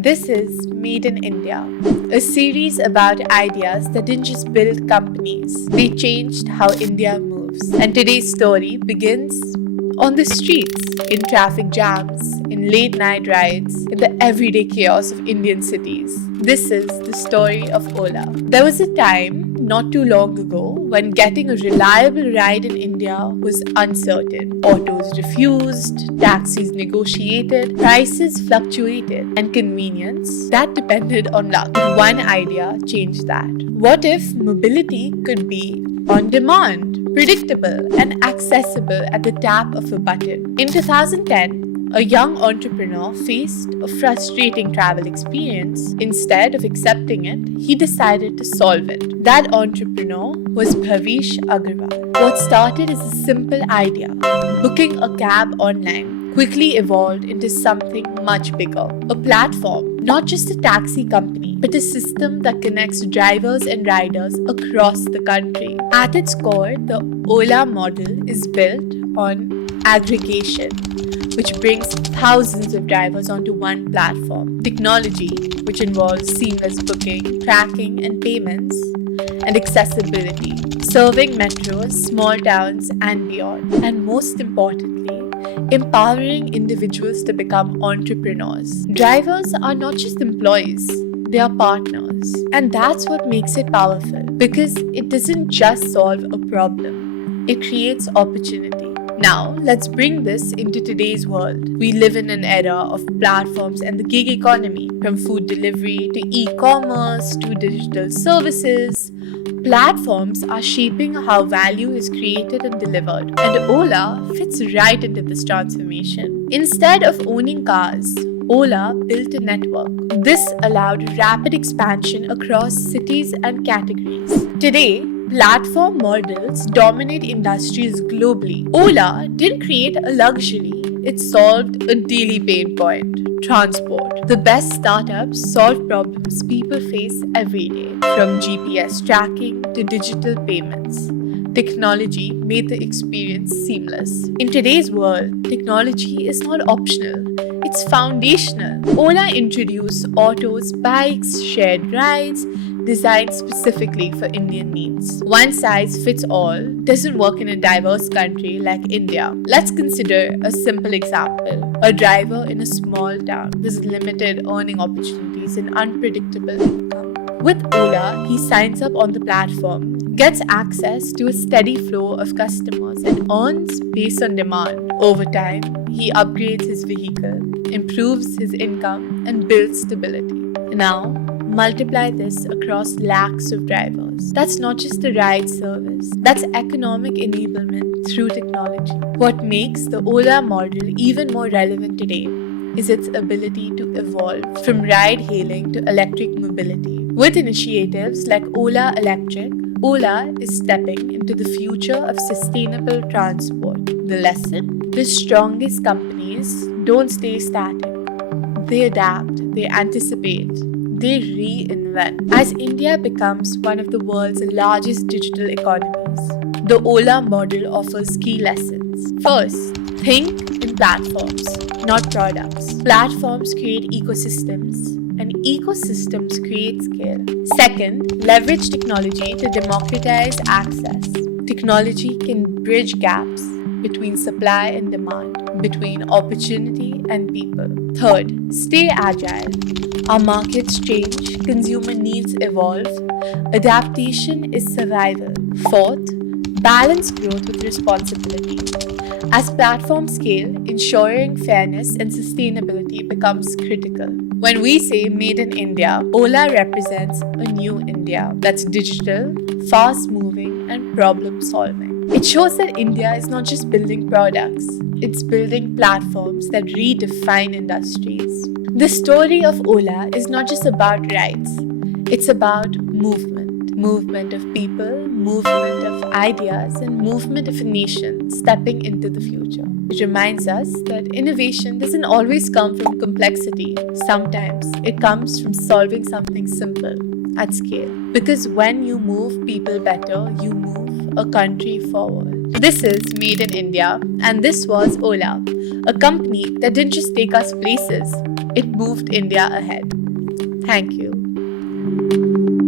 This is Made in India, a series about ideas that didn't just build companies, they changed how India moves. And today's story begins on the streets, in traffic jams, in late night rides, in the everyday chaos of Indian cities. This is the story of Ola. There was a time not too long ago when getting a reliable ride in India was uncertain. Autos refused, taxis negotiated, prices fluctuated, and convenience that depended on luck. One idea changed that. What if mobility could be on demand, predictable, and accessible at the tap of a button? In 2010, a young entrepreneur faced a frustrating travel experience. Instead of accepting it, he decided to solve it. That entrepreneur was Bhavish Agarwal. What started as a simple idea, booking a cab online, quickly evolved into something much bigger. A platform, not just a taxi company, but a system that connects drivers and riders across the country. At its core, the Ola model is built on aggregation, which brings thousands of drivers onto one platform. Technology, which involves seamless booking, tracking, and payments, and accessibility, serving metros, small towns, and beyond. And most importantly, empowering individuals to become entrepreneurs. Drivers are not just employees, they are partners. And that's what makes it powerful, because it doesn't just solve a problem, it creates opportunity. Now, let's bring this into today's world. We live in an era of platforms and the gig economy, from food delivery to e-commerce to digital services. Platforms are shaping how value is created and delivered, and Ola fits right into this transformation. Instead of owning cars, Ola built a network. This allowed rapid expansion across cities and categories. Today, platform models dominate industries globally. Ola didn't create a luxury, it solved a daily pain point: transport. The best startups solve problems people face every day, from GPS tracking to digital payments. Technology made the experience seamless. In today's world, technology is not optional, it's foundational. Ola introduced autos, bikes, shared rides, designed specifically for Indian needs. One size fits all doesn't work in a diverse country like India. Let's consider a simple example. A driver in a small town with limited earning opportunities and unpredictable income. With Ola, he signs up on the platform, gets access to a steady flow of customers, and earns based on demand. Over time, he upgrades his vehicle, improves his income, and builds stability. Now, multiply this across lakhs of drivers. That's not just a ride service, that's economic enablement through technology. What makes the Ola model even more relevant today is its ability to evolve from ride hailing to electric mobility. With initiatives like Ola Electric, Ola is stepping into the future of sustainable transport. The lesson? The strongest companies don't stay static. They adapt, they anticipate, they reinvent. As India becomes one of the world's largest digital economies, the Ola model offers key lessons. First, think in platforms, not products. Platforms create ecosystems, and ecosystems create scale. Second, leverage technology to democratize access. Technology can bridge gaps between supply and demand, between opportunity and people. Third, stay agile. Our markets change, consumer needs evolve, adaptation is survival. Fourth, balance growth with responsibility. As platforms scale, ensuring fairness and sustainability becomes critical. When we say Made in India, Ola represents a new India that's digital, fast-moving, and problem-solving. It shows that India is not just building products, it's building platforms that redefine industries. The story of Ola is not just about rides, it's about movement. Movement of people, movement of ideas, and movement of a nation stepping into the future. It reminds us that innovation doesn't always come from complexity. Sometimes it comes from solving something simple at scale. Because when you move people better, you move a country forward. This is Made in India, and this was Ola, a company that didn't just take us places, It moved India ahead. Thank you.